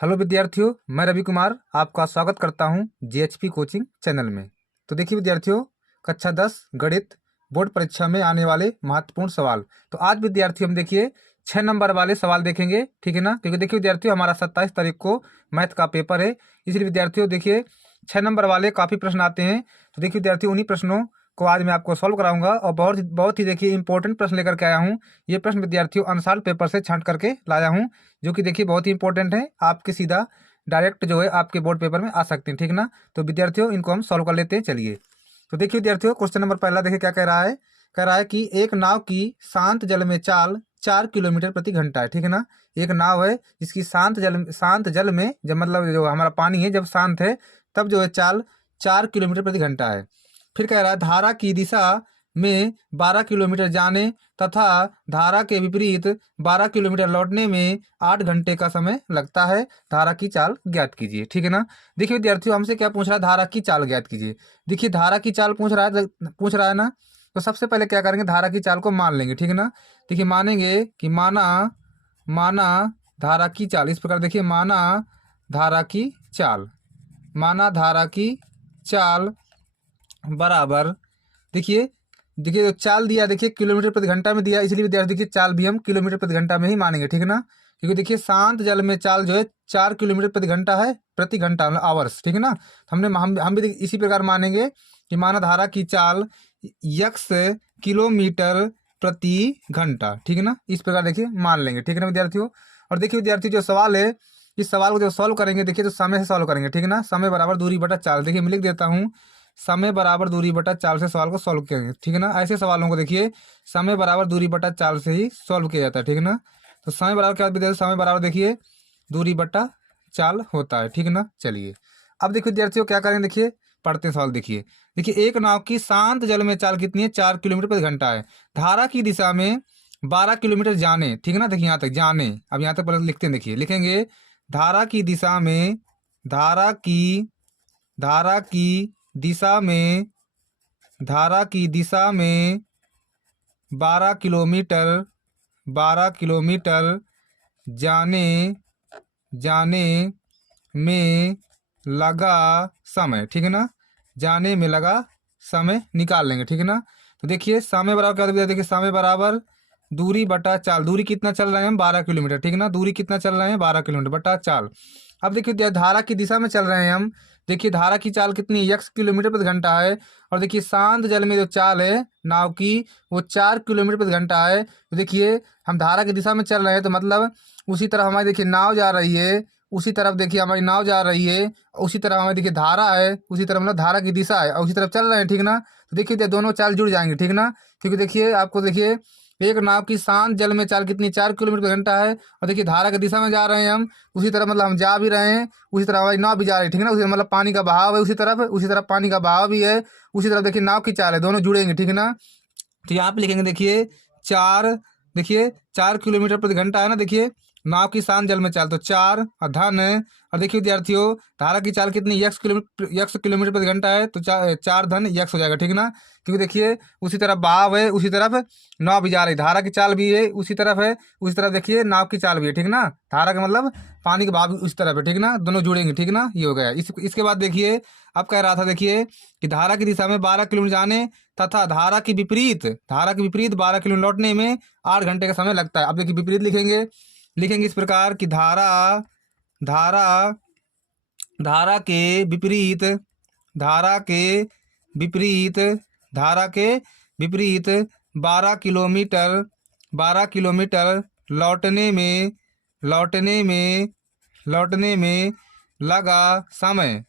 Hello विद्यार्थियों, मैं रवि कुमार आपका स्वागत करता हूं जीएचपी कोचिंग चैनल में। तो देखिए विद्यार्थियों, कक्षा 10 गणित बोर्ड परीक्षा में आने वाले महत्वपूर्ण सवाल। तो आज विद्यार्थियों हम देखिए 6 नंबर वाले सवाल देखेंगे, ठीक है ना। क्योंकि देखिए विद्यार्थियों, हमारा 27 तारीख को मैथ का पेपर है, इसलिए विद्यार्थियों देखिए 6 नंबर वाले काफ़ी प्रश्न आते हैं। तो देखिए विद्यार्थियों, उन्हीं प्रश्नों को आज मैं आपको सॉल्व कराऊंगा और बहुत ही देखिए इंपॉर्टेंट प्रश्न लेकर के आया हूँ। ये प्रश्न विद्यार्थियों अनुसार पेपर से छांट करके लाया हूँ, जो कि देखिए बहुत ही इंपॉर्टेंट है, आपके सीधा डायरेक्ट जो है आपके बोर्ड पेपर में आ सकते हैं, ठीक ना। तो विद्यार्थियों इनको हम सॉल्व कर लेते हैं, चलिए। तो देखिए विद्यार्थियों, क्वेश्चन नंबर पहला देखिए क्या कह रहा है कि एक नाव की शांत जल में चाल 4 किलोमीटर प्रति घंटा है, ठीक है ना। एक नाव है जिसकी शांत जल में, जब मतलब जो हमारा पानी है जब शांत है तब जो है चाल 4 किलोमीटर प्रति घंटा है। फिर कह रहा है धारा की दिशा में 12 किलोमीटर जाने तथा धारा के विपरीत 12 किलोमीटर लौटने में 8 घंटे का समय लगता है। धारा की चाल ज्ञात कीजिए, ठीक है ना। देखिए विद्यार्थियों, हमसे क्या पूछ रहा है, धारा की चाल ज्ञात कीजिए। देखिए धारा की चाल पूछ रहा है ना। तो सबसे पहले क्या करेंगे, धारा की चाल को मान लेंगे, ठीक है ना। देखिए मानेंगे कि माना माना धारा की चाल, इस प्रकार देखिए माना धारा की चाल, माना धारा की चाल बराबर, देखिए देखिए जो चाल दिया, देखिए किलोमीटर प्रति घंटा में दिया, इसलिए विद्यार्थी देखिए चाल भी हम किलोमीटर प्रति घंटा में ही मानेंगे, ठीक है ना। क्योंकि देखिए शांत जल में चाल जो है 4 किलोमीटर प्रति घंटा है, प्रति घंटा मतलब आवर्स, ठीक है ना। तो हम भी इसी प्रकार मानेंगे कि माना धारा की चाल यक्स किलोमीटर प्रति घंटा, ठीक है ना। इस प्रकार देखिए मान लेंगे, ठीक है ना विद्यार्थियों। और देखिए विद्यार्थी, जो सवाल है इस सवाल को जो सॉल्व करेंगे, देखिए तो समय से सॉल्व करेंगे, ठीक है ना। समय बराबर दूरी बटा चाल, देखिए मैं लिख देता हूँ, समय बराबर दूरी बटा चाल से सवाल को सॉल्व करेंगे, ठीक है ना। ऐसे सवालों को देखिए समय बराबर दूरी बटा चाल से ही सॉल्व किया जाता है, ठीक है ना। तो समय बराबर क्या होता है, समय बराबर देखिए दूरी बटा चाल होता है, ठीक है ना। चलिए अब देखिए विद्यार्थियों क्या करेंगे, देखिए पढ़ते हैं सवाल। देखिए देखिए एक नाव की शांत जल में चाल कितनी है, 4 किलोमीटर प्रति घंटा है। धारा की दिशा में 12 किलोमीटर जाने, ठीक है ना। देखिए यहाँ तक जाने, अब यहाँ तक पहले लिखते हैं, देखिए लिखेंगे धारा की दिशा में, धारा की धारा की दिशा में धारा की दिशा में 12 किलोमीटर 12 किलोमीटर जाने जाने में लगा समय, ठीक है ना। जाने में लगा समय निकाल लेंगे, ठीक है ना। तो देखिए समय बराबर क्या होता है, देखिए समय बराबर दूरी बटा चाल, दूरी कितना चल रहे हैं हम, 12 किलोमीटर, ठीक है ना। दूरी कितना चल रहे हैं, 12 किलोमीटर बटा चाल। अब देखिए धारा की दिशा में चल रहे हैं हम, देखिए धारा की चाल कितनी, यक्स किलोमीटर प्रति घंटा है। और देखिए शांत जल में जो चाल है नाव की वो 4 किलोमीटर प्रति घंटा है। तो देखिए हम धारा की दिशा में चल रहे हैं, तो मतलब उसी तरफ हमारी देखिए नाव जा रही है, उसी तरफ देखिए हमारी नाव जा रही है, उसी तरफ हमारी देखिए धारा है, उसी तरफ मतलब धारा की दिशा है और उसी तरफ चल रहे हैं, ठीक ना। तो देखिए दोनों चाल जुड़ जाएंगे, ठीक ना। क्योंकि देखिए आपको देखिए एक नाव की शांत जल में चाल कितनी, 4 किलोमीटर प्रति घंटा है। और देखिए धारा की दिशा में जा रहे हैं हम, उसी तरफ मतलब हम जा भी रहे हैं, उसी तरह हमारी नाव भी जा रही है, ठीक है ना। उसी मतलब पानी का बहाव है उसी तरफ पानी का बहाव भी है, उसी तरफ देखिए नाव की चाल है, दोनों जुड़ेंगे, ठीक है ना। तो यहाँ पे लिखेंगे देखिए चार, देखिए 4 किलोमीटर प्रति घंटा है ना। देखिए नाव की शांत जल में चाल तो 4 और धन है। और देखिए विद्यार्थियों धारा की चाल कितनी, यक्स किलोमीटर प्रति घंटा है, तो 4 धन यक्स हो जाएगा, ठीक है ना। क्योंकि देखिए उसी तरफ बहाव है, उसी तरफ नाव भी जा रही, धारा की चाल भी है उसी तरफ है, उसी तरफ देखिए नाव की चाल भी है, ठीक ना। धारा का मतलब पानी का बहाव भी उस तरफ है, ठीक ना, दोनों जुड़ेंगे, ठीक ना। ये हो गया। इसके बाद देखिए अब कह रहा था, देखिए कि धारा की दिशा में 12 किलोमीटर जाने तथा धारा के विपरीत 12 किलोमीटर लौटने में 8 घंटे का समय लगता है। अब देखिए विपरीत लिखेंगे इस प्रकार कि धारा धारा के विपरीत धारा के विपरीत धारा के विपरीत 12 किलोमीटर लौटने में लगा समय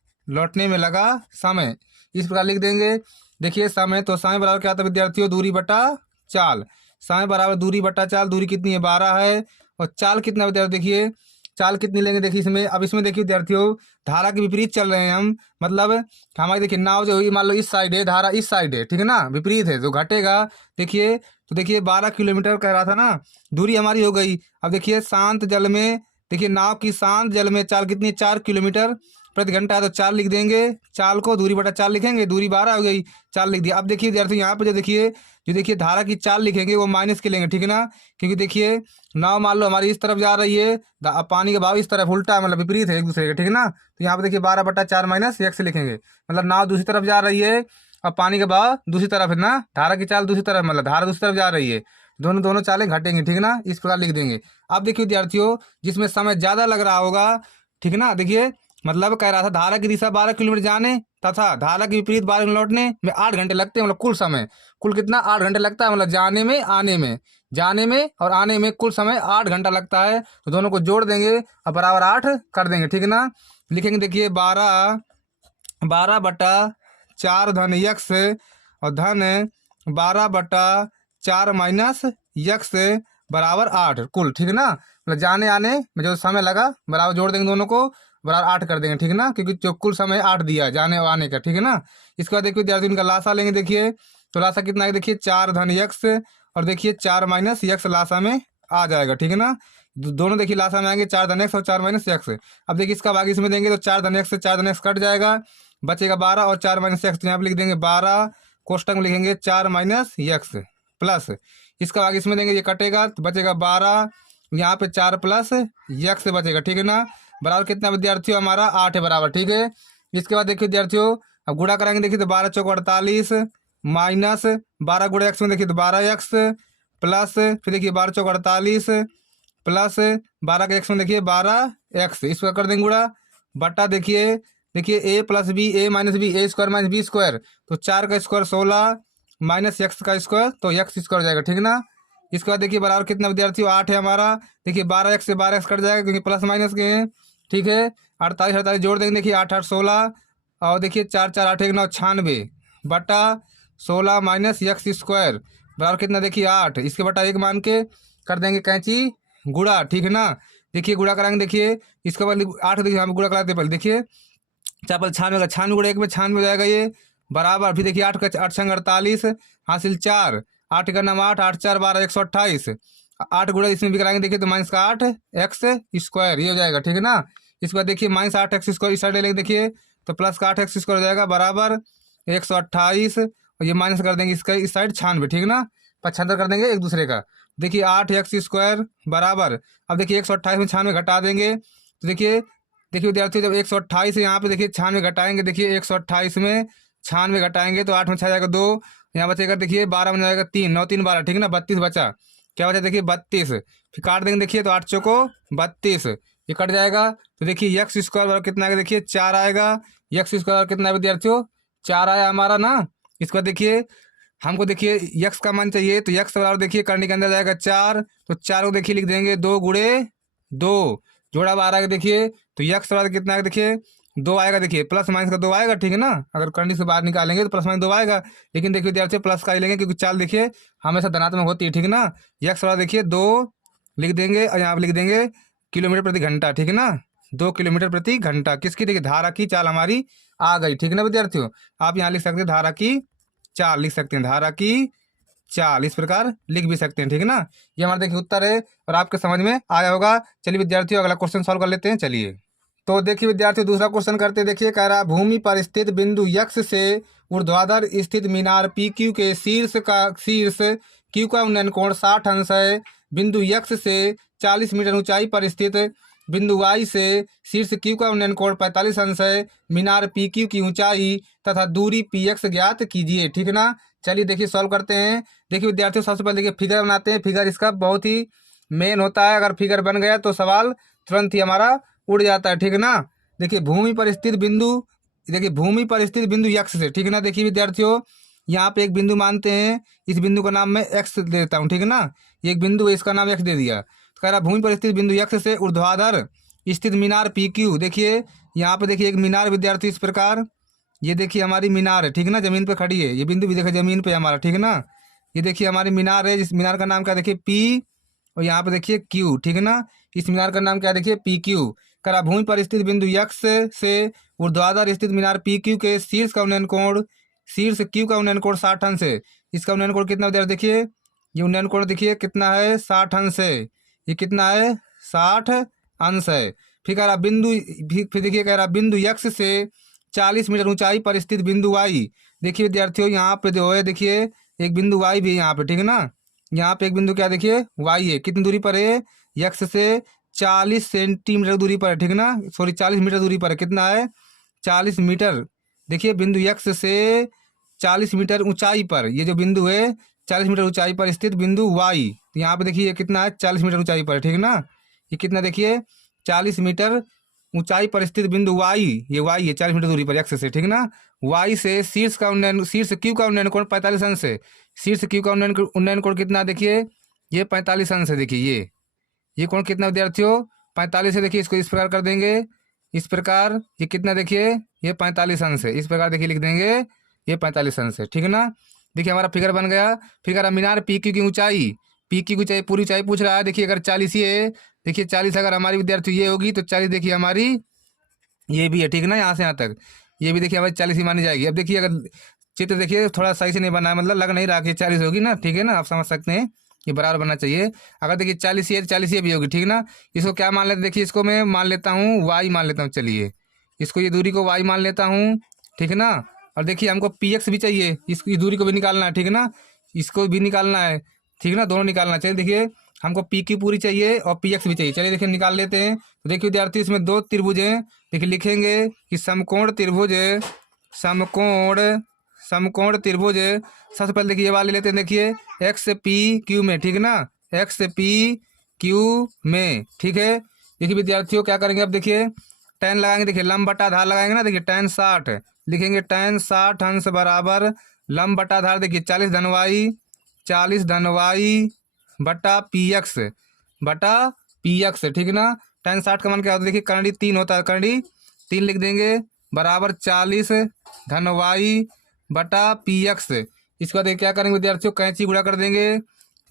इस प्रकार लिख देंगे। देखिए समय, तो समय बराबर क्या आता है विद्यार्थियों, दूरी बटा चाल। समय बराबर दूरी बटा चाल, दूरी कितनी है 12 है, और चाल कितना विद्यार्थी, देखिए चाल कितनी लेंगे, देखिए इसमें अब इसमें देखिए विद्यार्थियों धारा के विपरीत चल रहे हैं हम, मतलब हमारी देखिए नाव जो हुई मान लो इस साइड है, धारा इस साइड है, ठीक है ना, विपरीत है जो घटेगा। देखिए तो देखिए 12 किलोमीटर कह रहा था ना, दूरी हमारी हो गई। अब देखिए शांत जल में, देखिए नाव की शांत जल में चाल कितनी, 4 किलोमीटर प्रति घंटा है, तो 4 लिख देंगे, चाल को दूरी बटा 4 लिखेंगे, दूरी 12 हो गई, 4 लिख दिया। अब देखिए विद्यार्थी यहाँ पे जो देखिए धारा की चाल लिखेंगे वो माइनस के लेंगे, ठीक है ना। क्योंकि देखिए नाव मान लो हमारी इस तरफ जा रही है, अब पानी का भाव इस तरफ उल्टा है, मतलब विपरीत है एक दूसरे के, ठीक है ना। तो यहाँ पे देखिए 12/4 माइनस एक्स लिखेंगे, मतलब नाव दूसरी तरफ जा रही है और पानी का भाव दूसरी तरफ है ना, धारा की चाल दूसरी तरफ, मतलब धारा दूसरी तरफ जा रही है, दोनों दोनों चालें घटेंगी, ठीक है ना, इस प्रकार लिख देंगे। अब देखिए विद्यार्थियों, जिसमें समय ज़्यादा लग रहा होगा, ठीक है ना, देखिए मतलब कह रहा था धारा की दिशा 12 किलोमीटर जाने तथा धारा के विपरीत 12 किलोमीटर लौटने में 8 घंटे लगते हैं, मतलब कुल समय कुल कितना 8 घंटे लगता है, मतलब जाने में और आने में कुल समय 8 घंटा लगता है। तो दोनों को जोड़ देंगे और बराबर 8 कर देंगे, ठीक है ना। लिखेंगे देखिए 12/4 धन यक्स और धन 12/4 माइनस यक्स बराबर 8 कुल, ठीक है ना। मतलब जाने आने में जो समय लगा बराबर जोड़ देंगे दोनों को, बराबर 8 कर देंगे, ठीक है ना, क्योंकि जो कुल समय 8 दिया है जाने और आने का, ठीक है ना। इसके बाद देखिए विद्यार्थी इनका लासा लेंगे, देखिए तो लासा कितना है, देखिए 4 धन यक्स और देखिए 4 माइनस यक्स लासा में आ जाएगा, ठीक है ना। दोनों देखिए लासा में आएंगे 4 धन एक्स और 4 माइनस एक्स। अब देखिए इसका भाग इसमें देंगे तो 4 धन एक्स से 4 धन एक्स कट जाएगा, बचेगा 12 और 4 माइनस एक्स, तो यहाँ पे लिख देंगे 12, कोष्टक में लिखेंगे 4 माइनस एक्स प्लस इसका भाग इसमें देंगे, ये कटेगा तो बचेगा 12, यहाँ पे 4 प्लस एक्स बचेगा, ठीक है ना। बराबर कितना विद्यार्थियों हमारा 8 है बराबर, ठीक है। इसके बाद देखिए विद्यार्थियों अब गुणा कराएंगे, देखिए तो 12 चौक 48 माइनस 12 गुणा एक्स में देखिए तो 12 एक्स प्लस फिर देखिए 12 चौक 48 प्लस 12 के एक्स में देखिए 12 एक्स, इसको कर देंगे गुणा बट्टा देखिए ए प्लस बी ए माइनस बी ए स्क्वायर माइनस बी स्क्वायर, तो 4 का स्क्वायर 16 माइनस एक्स का स्क्वायर तो एक्स स्क्वायर हो जाएगा, ठीक है ना। इसके बाद देखिए बराबर कितना विद्यार्थियों 8 है हमारा, देखिए 12 एक्स से 12 एक्स कट जाएगा क्योंकि प्लस माइनस के हैं, ठीक है। 48 जोड़ देंगे, देखिए 8 8 16 और देखिए 4 4 8 1 9 96 बटा 16 माइनस एक्स स्क्वायर बराबर कितना देखिए 8, इसके बटा 1 मान के कर देंगे कैंची गुड़ा, ठीक है ना। देखिए गुड़ा कराएंगे, देखिए इसके बाद 8 देखिए हम गुड़ा कराते पहले, देखिए 4 96 का 96 गुड़ा 1 में 96 हो जाएगा ये बराबर, फिर देखिए 8 का 8 छंग 48 हासिल 4 8 का नाम 8 8 4 12 128 8 गुड़ा इसमें भी कराएंगे, देखिए तो माइनस का 8 एक्स स्क्वायर ये हो जाएगा, ठीक है ना। इसके बाद देखिए माइनस 8 एक्स स्क्वायर इस साइड ले लेंगे, देखिए तो प्लस का 8 एक्स स्क्वायर हो जाएगा बराबर 128 और ये माइनस कर देंगे इसका इस साइड 96, ठीक है ना, 75 कर देंगे एक दूसरे का। देखिए 8 एक्स स्क्वायर बराबर, अब देखिए 128 में 96 घटा देंगे, तो देखिए विद्यार्थियों जब 128 यहाँ पे देखिए 96 घटाएंगे, देखिए 128 में 96 घटाएंगे तो 8 में 6 जाएगा 2, यहाँ बचेगा देखिए 12 में जाएगा 3 9 3 12, ठीक है ना, 32 बचा, क्या बचा देखिए 32, फिर काट देंगे देखिए तो 8 चौको 32 ये कट जाएगा, तो देखिए एक्स स्क्वायर बराबर कितना आएगा, देखिए 4 आएगा, एक्स स्क्वायर कितना है विद्यार्थियों 4 आया हमारा ना। इसके बाद देखिए हमको देखिए यक्स का मान चाहिए, तो यक्स बराबर देखिए करने के अंदर जाएगा 4, तो 4 को देखिए लिख देंगे 2 गुणे 2 जोड़ा 12 देखिए, तो यक्स बराबर कितना है देखिए 2 आएगा, देखिए प्लस माइनस का 2 आएगा, ठीक है ना, अगर करनी से बाहर निकालेंगे तो प्लस माइनस 2 आएगा, लेकिन देखिए विद्यार्थियों प्लस का ही लेंगे क्योंकि चाल देखिए हमेशा धनात्मक होती है, ठीक है ना। यक्स बराबर देखिए 2 लिख देंगे और यहाँ पर लिख देंगे किलोमीटर प्रति घंटा, ठीक है ना, 2 किलोमीटर प्रति घंटा किसकी देखिए धारा की चाल हमारी आ गई, ठीक है ना विद्यार्थियों। आप यहाँ लिख सकते हैं धारा की चाल लिख सकते हैं, धारा की चाल इस प्रकार लिख भी सकते हैं, ठीक है ना। ये हमारा देखिए उत्तर है और आपके समझ में आया होगा। चलिए विद्यार्थियों अगला क्वेश्चन सॉल्व कर लेते हैं, चलिए। तो देखिए विद्यार्थियों दूसरा क्वेश्चन करते हैं, देखिए कह रहा भूमि पर स्थित बिंदु यक्स से ऊर्ध्वाधर स्थित मीनार पी क्यू के शीर्ष क्यू का उन्नयन कोण 60 अंश है। बिंदु यक्स से 40 मीटर ऊंचाई पर स्थित बिंदु वाई से शीर्ष क्यू का उन्नयन कोण 45 अंश है। मीनार पी क्यू की ऊंचाई तथा दूरी पी एक्स ज्ञात कीजिए, ठीक है ना। चलिए देखिए सॉल्व करते हैं। देखिए विद्यार्थियों सबसे पहले देखिए फिगर बनाते हैं, फिगर इसका बहुत ही मेन होता है, अगर फिगर बन गया तो सवाल तुरंत ही हमारा उड़ जाता है, ठीक है ना। देखिए भूमि पर स्थित बिंदु, देखिए भूमि पर स्थित बिंदु यक्स से, ठीक है ना। देखिए विद्यार्थियों यहाँ पे एक बिंदु मानते हैं, इस बिंदु का नाम मैं एक्स दे देता हूँ, ठीक है ना। ये एक बिंदु है, इसका नाम एक्स दे दिया। तो कह रहा भूमि पर स्थित बिंदु यक्स से ऊर्ध्वाधर स्थित मीनार पी क्यू, देखिए यहाँ पे देखिए एक मीनार विद्यार्थी इस प्रकार, ये देखिए हमारी मीनार है, ठीक है ना, जमीन पे खड़ी है, ये बिंदु भी देखिए जमीन पे हमारा, ठीक है ना। ये देखिए हमारी मीनार है, जिस मीनार का नाम क्या देखिए पी और यहाँ पे देखिए क्यू, ठीक है ना। इस मीनार का नाम क्या देखिए पी क्यू। करा भूमि पर स्थित बिंदु यक्स से ऊर्ध्वाधर स्थित मीनार पी क्यू के शीर्ष का उन्नयन कोण, शीर्ष क्यू का उन्नयन कोण 60 अंश है। इसका उन्नयन कोण कितना विद्यार्थी देखिए, ये उन्नयन कोण देखिए कितना है 60 अंश है, ये कितना है 60 अंश है। फिर कह रहा बिंदु, फिर देखिए कह रहा बिंदु यक्स से 40 मीटर ऊंचाई पर स्थित बिंदु वाई, देखिए विद्यार्थियों यहाँ पे जो है देखिए एक बिंदु वाई भी है यहाँ पे, ठीक है ना। यहाँ पे एक बिंदु क्या देखिए वाई है, कितनी दूरी पर है, यक्स से 40 सेंटीमीटर दूरी पर है, ठीक ना, सॉरी 40 मीटर दूरी पर है, कितना है 40 मीटर। देखिए बिंदु यक्स से 40 मीटर ऊंचाई पर ये जो बिंदु है 40 मीटर ऊंचाई पर स्थित बिंदु वाई, तो यहाँ पे देखिए ये कितना है 40 मीटर ऊंचाई पर है, ठीक ना, ये कितना देखिए 40 मीटर ऊंचाई पर स्थित बिंदु वाई, ये वाई है 40 मीटर दूरी पर यक्स से, ठीक ना। वाई से शीर्ष का उन्नयन, शीर्ष क्यू का उन्नयन कोण 45 अंश है, शीर्ष क्यू का उन्नयन कोण कितना देखिए ये 45 अंश है। देखिए ये कोण कितना विद्यार्थियों 45 है। देखिए इसको इस प्रकार कर देंगे, इस प्रकार ये कितना देखिए ये 45 अंश है, इस प्रकार देखिए लिख देंगे ये 45 अंश है, ठीक ना। देखिए हमारा फिगर बन गया। फिगर मीनार पी क्यू की ऊंचाई, पी क्यू की ऊंचाई पूरी ऊंचाई पूछ रहा है। देखिए अगर 40 ये है, देखिए 40 अगर हमारी विद्यार्थी ये होगी तो 40 देखिए हमारी ये भी है, ठीक ना, यहाँ से यहाँ तक ये भी देखिए हमारी 40 ही मानी जाएगी। अब देखिए अगर चित्र देखिए थोड़ा सही से नहीं बना है, मतलब लग नहीं रहा कि 40 होगी ना, ठीक है ना, आप समझ सकते हैं ये बराबर बनना चाहिए। अगर देखिए 40 ये 40 ये भी होगी, ठीक ना। इसको क्या मान लेते, देखिए इसको मैं मान लेता हूँ वाई मान लेता हूँ, चलिए इसको ये दूरी को वाई मान लेता हूँ, ठीक है ना। और देखिए हमको पी एक्स भी चाहिए, इसकी दूरी को भी निकालना है, ठीक है ना, इसको भी निकालना है, ठीक ना, दोनों निकालना है। चलिए देखिए हमको पी क्यू पूरी चाहिए और पी एक्स भी चाहिए, चलिए देखिए निकाल लेते हैं। तो देखिए विद्यार्थी इसमें दो त्रिभुज हैं, देखिए लिखेंगे कि समकोण त्रिभुज, समकोण समकोण त्रिभुज। सबसे पहले देखिए ये वाले लेते हैं, देखिए एक्स पी क्यू में, ठीक ना, एक्स पी क्यू में, ठीक है। देखिए विद्यार्थियों क्या करेंगे, अब देखिए टेन लगाएंगे, देखिए लंब बटा आधार लगाएंगे ना, देखिए टेन 60 लिखेंगे, टेन 60 अंश बराबर लंब बटा आधार, देखिए 40 धन वाई बटा पी एक्स, ठीक ना। टेन 60 का मान क्या होता है, देखिए करंडी 3 होता है, करंडी 3 लिख देंगे बराबर 40 धन वाई बटा पी एक्स। इसके बाद क्या करेंगे विद्यार्थियों, कैंची गुणा कर देंगे,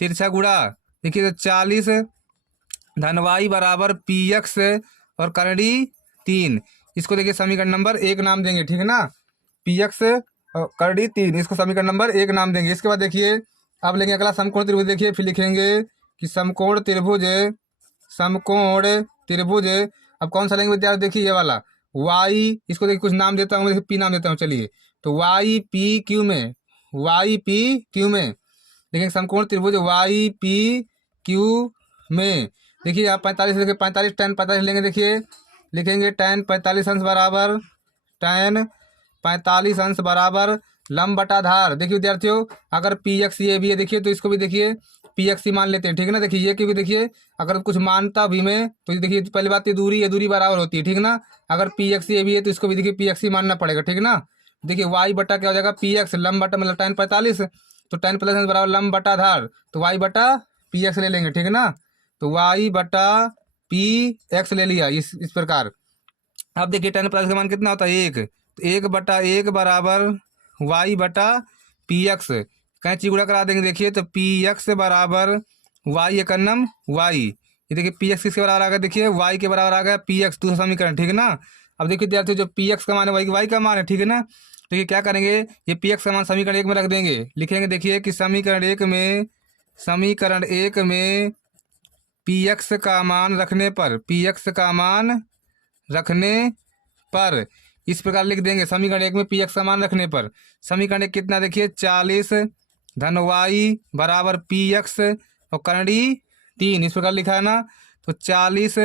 तिरछा गुणा, देखिए तो 40 धन वाई बराबर पी एक्स और करंडी 3। इसको देखिए समीकरण नंबर 1 नाम देंगे, ठीक है ना, पी एक्स और करंडी 3, इसको समीकरण नंबर 1 नाम देंगे। इसके बाद देखिए अब लेंगे अगला समकोण त्रिभुज, देखिए फिर लिखेंगे कि समकोण त्रिभुज, समकोण त्रिभुज। अब कौन सा लेंगे विद्यार्थी, देखिए ये वाला वाई, इसको देखिए कुछ नाम देता हूँ, जैसे पी नाम देता हूँ, चलिए तो वाई पी क्यू में, वाई पी क्यू में, देखिए समकोण त्रिभुज वाई पी क्यू में। देखिए आप 45 देखिए 45 टेन 45 लेंगे, देखिए लिखेंगे टेन 45 अंश बराबर, टेन 45 अंश बराबर लंब बटा धार। देखिए विद्यार्थियों अगर पी एक्स ये भी है, देखिए तो इसको भी देखिए पी एक्स ही मान लेते हैं, ठीक है ना। देखिए ये क्योंकि देखिए अगर कुछ मानता भी में तो देखिए पहली बात ये दूरी बराबर होती है, ठीक ना। अगर पी एक्स ये भी है तो इसको भी देखिए पी एक्स ही मानना पड़ेगा, ठीक ना। देखिए वाई बटा क्या हो जाएगा पी एक्स, लंब बटा मतलब टेन 45, तो टेन प्लस बराबर लंब बटा धार, तो वाई बटा पी एक्स ले लेंगे, ठीक है ना। तो वाई बटा पी एक्स ले लिया इस प्रकार। अब देखिए टेन प्लस का मान कितना होता है 1, तो 1/1 बराबर वाई बटा पी एक्स, कैंची गुणा करा देंगे, देखिए तो पी एक्स बराबर वाई एकन्नम वाई, ये देखिए पी एक्स किसके बराबर आ गया, देखिए वाई के बराबर आ गया पी एक्स, दूसरा समीकरण, ठीक है ना। अब देखिए विद्यार्थियों जो पी एक्स का मान है वाई का मान है, ठीक है ना। तो ये क्या करेंगे, ये पी एक्स का मान समीकरण 1 में रख देंगे, लिखेंगे देखिए कि समीकरण एक में पी एक्स का मान रखने पर, पी एक्स का मान रखने पर इस प्रकार लिख देंगे, समीकरण 1 में पी एक्स का मान रखने पर समीकरण 1 कितना देखिए 40 धन वाई बराबर पी एक्स और करंडी 3, इस प्रकार लिखा है ना। तो 40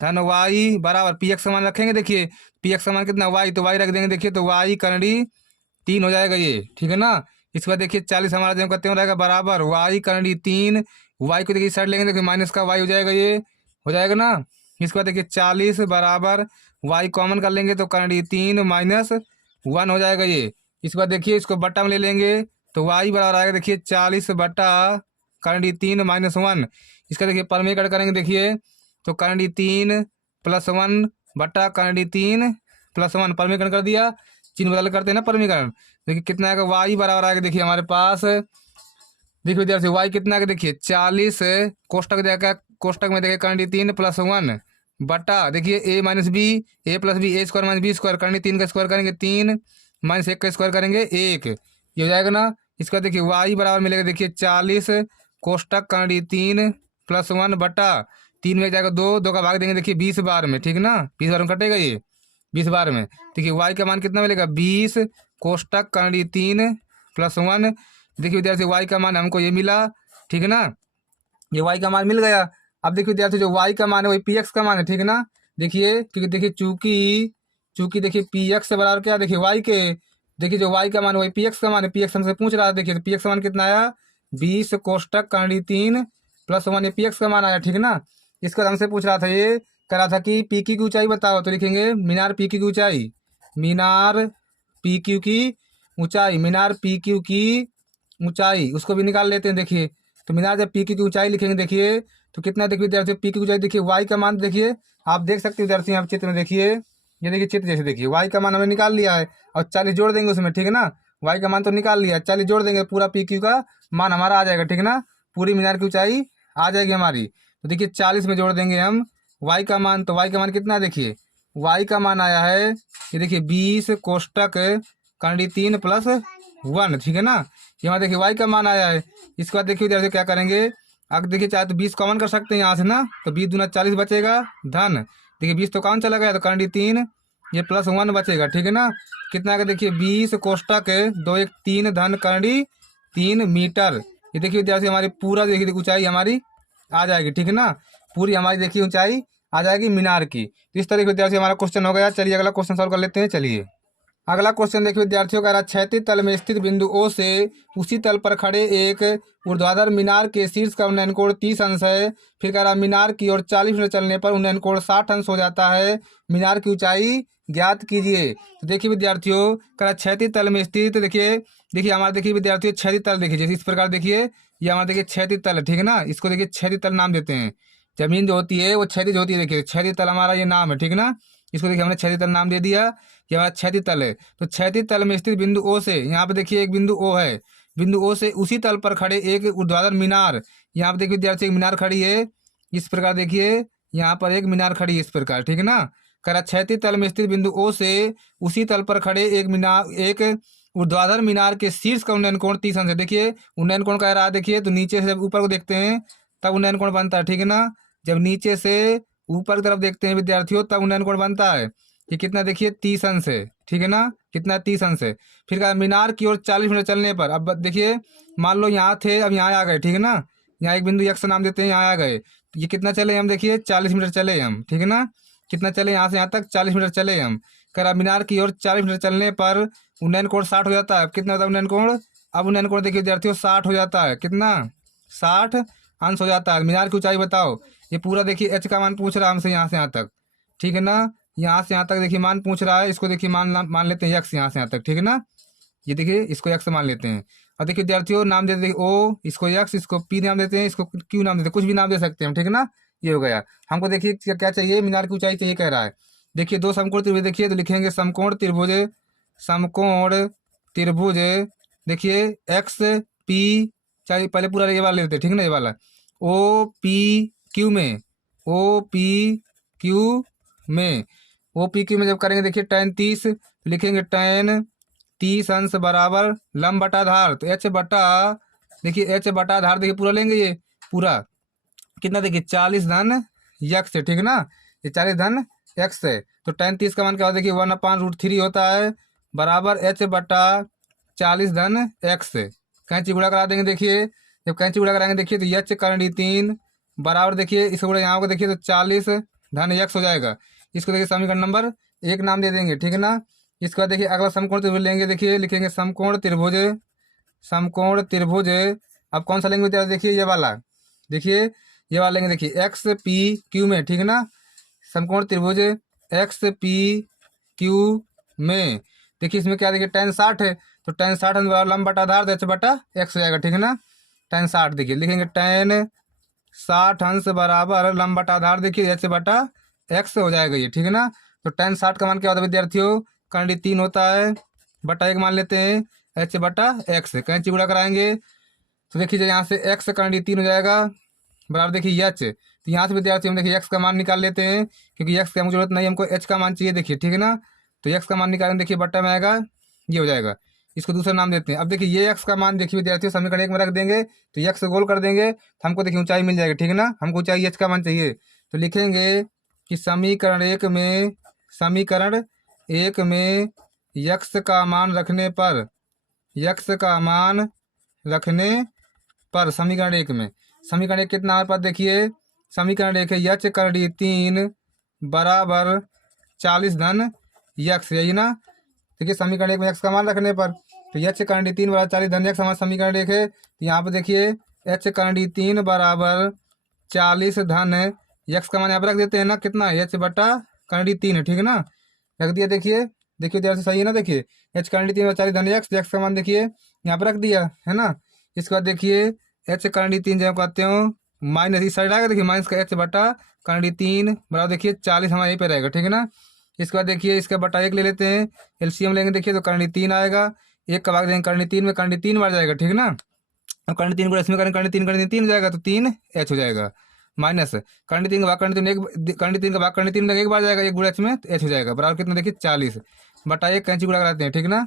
धन वाई बराबर पी एक्स का मान रखेंगे, देखिए पी एक्स का मान कितना वाई, तो वाई रख देंगे, देखिए तो वाई करंडी 3 हो जाएगा ये, ठीक है ना। इसके बाद देखिए 40 हमारा जो करते हो रहेगा बराबर वाई करंडी 3, वाई को देखिए साइड लेंगे, देखिए माइनस का वाई हो जाएगा, ये हो जाएगा ना। इसके बाद देखिए 40 बराबर वाई कॉमन कर लेंगे तो करंडी 3 माइनस 1 हो जाएगा ये। इसके बाद देखिए इसको बट्टा में ले लेंगे तो वाई बराबर आएगा देखिए 40 बट्टा करंडी 3 माइनस 1। इसका देखिए परमीकरण करेंगे, देखिए तो करंडी 3 प्लस 1 बट्टा करंडी 3 प्लस 1 परमीकरण कर दिया, चिन्ह बदल करते हैं ना परमीकरण। देखिए कितना आएगा वाई बराबर आएगा, देखिए हमारे पास देखिए विद्यार्थी वाई कितना आएगा, देखिए 40 कोष्टक देगा, कोष्टक में देखिए करंडी 3 प्लस 1 बटा देखिए ए माइनस बी, ए प्लस बी, ए स्क्वायर माइनस बी स्क्वायर, करंडी 3 का स्क्वायर करेंगे 3 माइनस 1 का स्क्वायर करेंगे 1, ये हो जाएगा ना। इसके बाद देखिए वाई बराबर मिलेगा, देखिए 40 कोष्टक करंडी 3 प्लस 1 बटा 3 में जाएगा 2 का भाग देंगे, देखिए 20 बार में, ठीक ना, 20 बार में कटेगा ये 20 बार में। देखिए वाई का मान कितना मिलेगा 20 कोष्टक करंडी 3 प्लस 1। देखिए विद्यार्थी वाई का मान हमको ये मिला ठीक है ना। ये y का मान मिल गया। अब देखिए विद्यार्थी जो y का मान है वही px का मान है, ठीक है ना। देखिए क्योंकि देखिए चूंकि चूंकि देखिए px से बराबर क्या, देखिए y के, देखिए जो y का मान है वही px का मान है, px हमसे पूछ रहा है। देखिए तो px का मान कितना आया, 20 कोष्टक कर्ण 3 प्लस 1, ये px का मान आया, ठीक है ना। इसका हमसे पूछ रहा था, ये कह रहा था कि पी की ऊंचाई बताओ, तो लिखेंगे मीनार पी की ऊंचाई, मीनार पी क्यू की ऊंचाई, मीनार पी क्यू की ऊंचाई उसको भी निकाल लेते हैं। देखिए तो मीनार जब पी क्यू की ऊंचाई लिखेंगे, देखिए तो कितना, देखिए विद्यार्थी पी की ऊंचाई, देखिए वाई का मान, देखिए आप देख सकते हो विद्यार्थी यहाँ चित्र में, देखिए ये देखिए चित्र जैसे, देखिए वाई का मान हमने निकाल लिया है और 40 जोड़ देंगे उसमें, ठीक है ना। वाई का मान तो निकाल लिया, 40 जोड़ देंगे, पूरा पी क्यू का मान हमारा आ जाएगा, ठीक है ना। पूरी मीनार की ऊंचाई आ जाएगी हमारी। तो देखिए 40 में जोड़ देंगे हम वाई का मान, तो वाई का मान कितना है, देखिए वाई का मान आया है ये देखिए 20 कोष्टक कर्ण 3 प्लस 1, ठीक है ना। यहाँ देखिए वाई का मान आया है। इसके बाद देखिए विद्यार्थी क्या करेंगे, अब देखिए चाहे तो 20 कॉमन कर सकते हैं यहाँ से ना, तो 20 दूना 40 बचेगा धन, देखिए 20 तो कौन चला गया, तो कर्ण 3 ये प्लस 1 बचेगा, ठीक है ना। कितना का, देखिए 20 कोष्टक 2 1 3 धन कर्ण 3 मीटर। ये देखिए विद्यार्थी हमारी पूरा देखिए ऊंचाई हमारी आ जाएगी, ठीक है ना। पूरी हमारी देखिए ऊंचाई आ जाएगी मीनार की। तो इस तरीके विद्यार्थी हमारा क्वेश्चन हो गया। चलिए अगला क्वेश्चन सॉल्व कर लेते हैं। चलिए अगला क्वेश्चन देखिए विद्यार्थियों का, क्षैतिज तल में स्थित बिंदु ओ से उसी तल पर खड़े एक ऊर्ध्वाधर मीनार के शीर्ष का उन्नयन कोण 30 अंश है। फिर कह रहा मीनार की ओर 40 मिनट चलने पर उन्नयन कोण 60 अंश हो जाता है। मीनार की ऊंचाई ज्ञात कीजिए। तो देखिए विद्यार्थियों कह रहा क्षैतिज तल में स्थित, देखिए देखिए हमारा देखिए विद्यार्थियों क्षैतिज तल, देखिए जैसे इस प्रकार, देखिए ये हमारा देखिए क्षैतिज तल है, ठीक है ना। इसको देखिए क्षैतिज तल नाम देते हैं। जमीन जो होती है वो क्षैतिज होती है, देखिए क्षैतिज तल हमारा ये नाम है, ठीक है ना। इसको देखिए हमने क्षैतिज तल नाम दे दिया, ये हमारा क्षैतिज तल है। तो क्षैतिज तल में स्थित बिंदु ओ से, यहाँ पे देखिए एक बिंदु ओ है, बिंदु ओ से उसी तल पर खड़े एक ऊर्ध्वाधर मीनार, यहाँ पे देखिए विद्यार्थी एक मीनार खड़ी है इस प्रकार, देखिए यहाँ पर एक मीनार खड़ी है इस प्रकार, ठीक है ना। करा क्षैतिज तल में स्थित बिंदु ओ से उसी तल पर खड़े एक मीनार, एक ऊर्ध्वाधर मीनार के शीर्ष का उन्नयन कोण 30 अंश है। देखिए उन्नयन कोण कह रहा है, देखिए तो नीचे से ऊपर को देखते हैं तब उन्नयन कोण बनता है, ठीक है ना। जब नीचे से ऊपर की तरफ देखते हैं विद्यार्थियों तब उन्नयन कोण बनता है। ये कितना, देखिए 30 अंश है, ठीक है ना। कितना, 30 अंश है। फिर कहा मीनार की ओर 40 मिनट चलने पर, अब देखिए मान लो यहाँ थे अब यहाँ आ गए, ठीक है ना। यहाँ एक बिंदु यक्ष नाम देते हैं, यहाँ आ गए, तो ये कितना चले हम, देखिए 40 मीटर चले हम, ठीक है ना। कितना चले, यहाँ से यहाँ तक 40 मीटर चले हम। करा मीनार की ओर 40 मीटर चलने पर उन्नयन कोण 60 हो जाता है। कितना होता है उन्नयन कोण, अब उन्नयन कोण देखिए विद्यार्थियों 60 हो जाता है। कितना, 60 अंश हो जाता है। मीनार की ऊंचाई बताओ। ये पूरा देखिए एच का मान पूछ रहा है हमसे यहाँ से यहाँ तक, ठीक है ना। यहाँ से यहाँ तक देखिए मान पूछ रहा है, इसको देखिए मान लेते हैं यक्स यहाँ से यहाँ तक, ठीक है ना। ये देखिए इसको यक्स मान लेते हैं। और देखिए विद्यार्थियों नाम देते हैं ओ, इसको यक्स, इसको पी नाम देते हैं, इसको क्यू नाम देते हैं, कुछ भी नाम दे सकते हैं हम, ठीक है ना। ये हो गया। हमको देखिए क्या चाहिए, मीनार की ऊंचाई चाहिए कह रहा है। देखिए दो समकोण त्रिभुज, देखिए तो लिखेंगे समकोण त्रिभुज, समकोण त्रिभुज, देखिए एक्स पी, चाहिए पहले पूरा ये वाला लेते हैं, ठीक है ना, ये वाला ओ पी क्यू में, ओ पी क्यू में, ओ पी क्यू में जब करेंगे देखिए tan 30, लिखेंगे tan 30 अंश बराबर लंब बटा आधार, तो एच बटा, देखिए एच बटा आधार देखिए पूरा लेंगे, ये पूरा कितना, देखिए 40 धन यक्स है, ठीक है ना। ये 40 धन एक्स है। तो tan 30 का मान क्या होता है, देखिए 1/√3 होता है बराबर एच बटा 40 धन एक्स। कैंची गुणा करा देंगे, देखिए जब कैंची गुणा कराएंगे देखिए तो यच कर्ण 3 बराबर, देखिए इसको गुणा यहाँ को देखिए तो 40 धन यक्स हो जाएगा। इसको देखिए समीकरण नंबर 1 नाम दे देंगे, ठीक है ना। इसके बाद देखिए अगला समकोण त्रिभुज लेंगे, देखिए लिखेंगे समकोण त्रिभुज, समकोण त्रिभुज। अब कौन सा लेंगे विद्यार्थी, देखिए ये वाला, देखिए ये वाला लेंगे, देखिए एक्स पी क्यू में, ठीक है ना। समकोण त्रिभुज एक्स पी क्यू में, देखिए इसमें क्या, देखिए tan 60 है, तो tan 60 अंश बराबर लंब बटा आधार, तो एच बटा एक्स हो जाएगा, ठीक है ना। tan 60 देखिए लिखेंगे tan 60 अंश बराबर लंब बटा आधार, देखिए एच बटा एक्स हो जाएगा ये, ठीक है ना। तो tan 60 का मान क्या होता है विद्यार्थियों, कर्ण 3 होता है बटा 1 मान लेते हैं, एच बटा एक्स। कैंची गुणा कराएंगे तो देखिए यहाँ से एक्स कर्ण 3 हो जाएगा बराबर, देखिए एच, तो यहाँ से विद्यार्थी हम देखिए एक्स का मान निकाल लेते हैं, क्योंकि एक्स की हमको जरूरत नहीं, हमको एच का मान चाहिए, देखिए ठीक है ना। तो एक्स का मान निकालेंगे, देखिए बट्टा में आएगा, ये हो जाएगा। इसको दूसरा नाम देते हैं। अब देखिए ये एक्स का मान देखिए विद्यार्थियों समीकरण 1 में रख देंगे, तो एक्स गोल कर देंगे तो हमको देखिए ऊंचाई मिल जाएगी, ठीक है ना। हमको ऊंचाई एच का मान चाहिए, तो लिखेंगे कि समीकरण एक में, समीकरण 1 में यक्स का मान रखने पर, यक्स का मान रखने पर समीकरण 1 में। समीकरण 1 कितना हमारे पास देखिए, समीकरण 1 है यच करड़ी 3 बराबर 40 धन यक्स, यही ना। देखिए समीकरण 1 में यक्स का मान रखने पर तो यच करड़ी 3 बराबर 40 धन यक्स हमारा समीकरण 1 है। तो यहाँ पर देखिए एच करड़ी 3 बराबर 40 धन यक्स का मान यहाँ पर रख देते हैं ना, कितना एच बटा करड़ी 3 है, ठीक है ना, रख दिया। देखिए देखिए ध्यान से, सही है ना। देखिए एच करड़ी 3 बटा 40 धन यक्स, यक्स का मान देखिए यहाँ पर रख दिया है ना। इसके बाद देखिए एच करड़ी 3 जब कहते हो माइनस इस साइड आएगा, देखिए माइनस का एच बटा करड़ी 3 बराबर देखिए 40 हमारे यहीं पे रहेगा, ठीक है ना। इसके बाद देखिए इसका बटा 1 ले लेते हैं, एलसीएम लेंगे देखिए तो करड़ी 3 आएगा, 1 का भाग देंगे करड़ी 3 में, करड़ी 3 बार जाएगा, ठीक है ना। अब करड़ी 3 को इसमें करेंगे, करड़ी 3 हो जाएगा तो 3 एच हो जाएगा, माइनस करड़ी 3 का भाग करड़ी 3 एक, करड़ी 3 का भाग करड़ी 3 में एक बार जाएगा, 1 गुणा एच में तो एच हो जाएगा, बराबर कितना देखिए 40 बटा 1 कैंची गुणा कराते हैं, ठीक ना।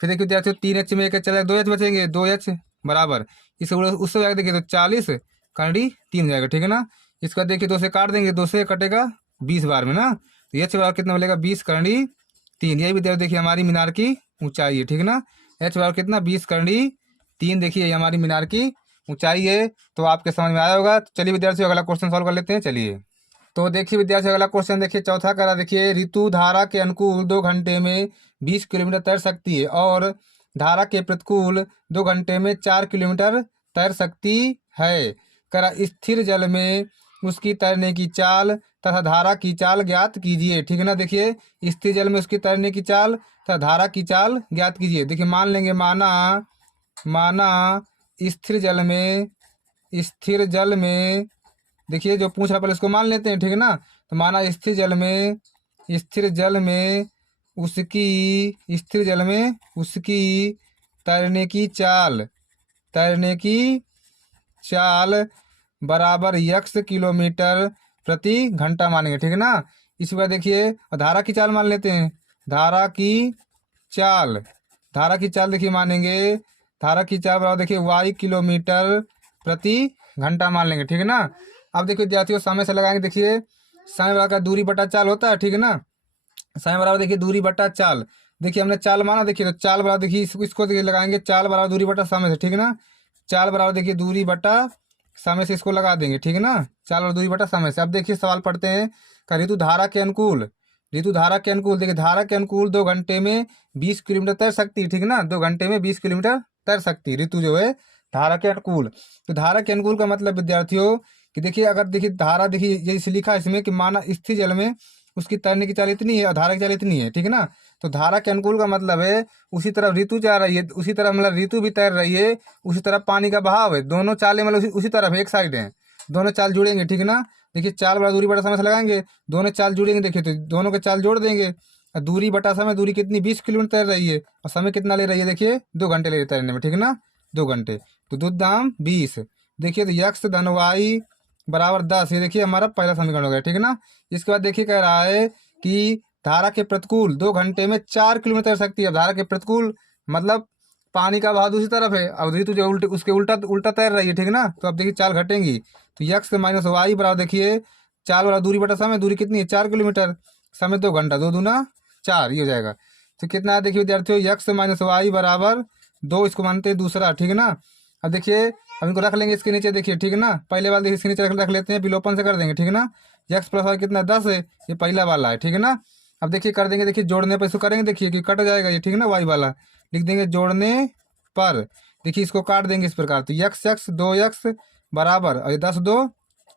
फिर देखिए विद्यार्थियों 3 एच में 1 एच चला, 2 एच बचेंगे, 2 एच बराबर इसे उससे जाएगा देखिए तो 40 करड़ी 3 हो जाएगा, ठीक है ना। इसका देखिए 2 से काट देंगे, 2 से कटेगा 20 बार में ना, तो एच बराबर कितना मिलेगा 20 करड़ी 3। यही विद्यार्थी देखिए हमारी मीनार की ऊंचाई है, ठीक है ना। एच बराबर कितना 20 करड़ी 3, देखिए ये हमारी मीनार की ऊंचाई है। तो आपके समझ में आया होगा। तो चलिए विद्यार्थियों अगला क्वेश्चन सॉल्व कर लेते हैं, चलिए। तो देखिए विद्यार्थी अगला क्वेश्चन देखिए चौथा करा, देखिए ऋतु धारा के अनुकूल 2 घंटे में 20 किलोमीटर तैर सकती है और धारा के प्रतिकूल 2 घंटे में 4 किलोमीटर तैर सकती है। करा स्थिर जल में उसकी तैरने की चाल तथा धारा की चाल ज्ञात कीजिए, ठीक है ना। देखिए स्थिर जल में उसकी तैरने की चाल तथा धारा की चाल ज्ञात कीजिए। देखिए मान लेंगे, माना स्थिर जल में देखिए जो पूछ रहा पहले इसको मान लेते हैं, ठीक है ना। तो माना स्थिर जल में उसकी तैरने की चाल बराबर यक्स किलोमीटर प्रति घंटा मानेंगे, ठीक है ना। इस बार देखिए धारा की चाल मान लेते हैं, धारा की चाल देखिए मानेंगे, धारा की चाल बराबर देखिए वाई किलोमीटर प्रति घंटा मान लेंगे, ठीक है ना। अब देखिए विद्यार्थियों समय से लगाएंगे, देखिए समय बराबर दूरी बटा चाल होता है, ठीक है ना। समय बराबर देखिए दूरी बटा चाल, देखिए हमने चाल माना, देखिए तो चाल बराबर देखिए इसको देखिए लगाएंगे, चाल बराबर दूरी बटा समय से, ठीक है ना। चाल बराबर देखिए दूरी बटा समय से इसको लगा देंगे, ठीक है ना। चाल और दूरी बटा समय से। अब देखिए सवाल पढ़ते हैं, ऋतु धारा के अनुकूल देखिए धारा के अनुकूल 2 घंटे में 20 किलोमीटर तैर सकती है, ठीक है ना। 2 घंटे में 20 किलोमीटर तैर सकती है ऋतु जो है धारा के अनुकूल। तो धारा के अनुकूल का मतलब विद्यार्थियों कि देखिए अगर देखिए धारा देखिए जैसे लिखा है इसमें कि माना स्थिर जल में उसकी तैरने की चाल इतनी है और धारा की चाल इतनी है, ठीक है ना। तो धारा के अनुकूल का मतलब है उसी तरफ ऋतु जा रही है, उसी तरफ मतलब ऋतु भी तैर रही है, उसी तरफ पानी का बहाव है, दोनों चालें मतलब उसी तरफ एक साइड है, दोनों चाल जुड़ेंगे, ठीक है ना। देखिए चाल बड़ा दूरी बटा समय से लगाएंगे, दोनों चाल जुड़ेंगे, देखिए तो दोनों के चाल जोड़ देंगे। और दूरी बटा समय, दूरी कितनी 20 किलोमीटर तैर रही है और समय कितना ले रही है, देखिए 2 घंटे ले रही है तैरने में, ठीक है ना, 2 घंटे। तो 2 दाम 20, देखिए तो यक्स धन वाई बराबर 10, ये देखिए हमारा पहला समीकरण हो गया, ठीक है ना। इसके बाद देखिए कह रहा है कि धारा के प्रतिकूल 2 घंटे में 4 किलोमीटर तैर सकती है। धारा के प्रतिकूल मतलब पानी का बहाव दूसरी तरफ है, अब ऋतु जो उल्टे उसके उल्टा तैर रही है, ठीक है ना। तो अब देखिए चाल घटेंगी, तो यक्स माइनस वाई बराबर देखिए चाल वाला दूरी बटा समय, दूरी कितनी है 4 किलोमीटर, समय 2 घंटा, 2 दूना 4, ये हो जाएगा। तो कितना है देखिए विद्यार्थियों यक्स माइनस वाई बराबर 2, इसको मानते हैं दूसरा, ठीक है ना। अब देखिए अब इनको रख लेंगे इसके नीचे, देखिए ठीक है ना, पहले वाला देखिए इसके नीचे रख लेते हैं, विलोपन से कर देंगे, ठीक है ना। यक्स प्लस वाई कितना 10 है, ये पहला वाला है, ठीक है ना। अब देखिए कर देंगे, देखिए जोड़ने पर इसको करेंगे, देखिए कि कट जाएगा ये, ठीक है ना, वाई वाला लिख देंगे जोड़ने पर, देखिए इसको काट देंगे इस प्रकार। तो यक्स 2 यक्स बराबर और 10 2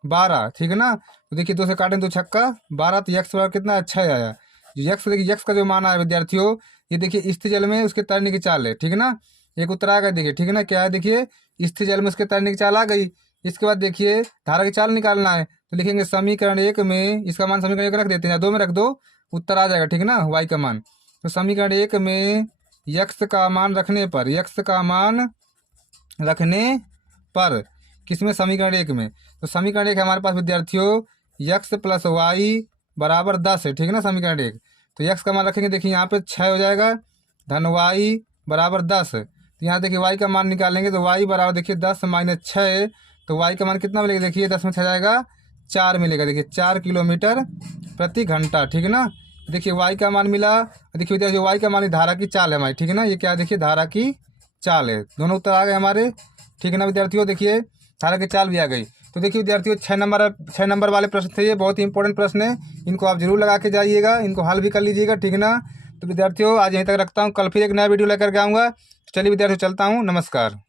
12, ठीक है ना। तो देखिए 2 से काटें तो छक्का 12, तो यक्स बराबर कितना 6 आया। यक्स देखिए यक्स का जो मान है विद्यार्थियों, ये देखिए स्थिर जल में उसके तैरने की चाल है, ठीक है ना। एक उत्तर आ गया देखिए, ठीक है ना, क्या है देखिए स्थिर जल में उसके तैरने की चाल आ गई। इसके बाद देखिए धारा की चाल निकालना है, तो लिखेंगे समीकरण 1 में इसका मान समीकरण 1 रख देते हैं, 2 में रख दो, उत्तर आ जाएगा, ठीक है ना, वाई का मान। तो समीकरण 1 में यक्स का मान रखने पर किसमें, समीकरण 1 में। तो समीकरण 1 हमारे पास विद्यार्थियों यक्स प्लस वाई बराबर 10 है, ठीक है ना, समीकरण 1। तो यक्स का मान रखेंगे, देखिए यहाँ पे 6 हो जाएगा, धन वाई बराबर 10। तो यहाँ देखिए वाई का मान निकालेंगे, तो वाई बराबर देखिए 10 माइनस 6, तो वाई का मान कितना मिलेगा, देखिए 10 में 6 जाएगा 4 मिलेगा, देखिए 4 किलोमीटर प्रति घंटा, ठीक है ना। देखिए वाई का मान मिला, देखिए विद्यार्थी वाई का मान धारा की चाल है हमारी, ठीक है ना, ये क्या देखिए धारा की चाल है। दोनों उत्तर आ गए हमारे। ठीक है ना विद्यार्थियों। देखिए धारा की चाल भी आ गई। तो देखिए विद्यार्थियों 6 नंबर वाले प्रश्न थे, ये बहुत ही इंपॉर्टेंट प्रश्न है, इनको आप जरूर लगा के जाइएगा, इनको हल भी कर लीजिएगा, ठीक है ना। तो विद्यार्थियों आज यहीं तक रखता हूँ, कल फिर एक नया वीडियो लेकर के आऊँगा। चलिए विद्यार्थियों चलता हूँ, नमस्कार।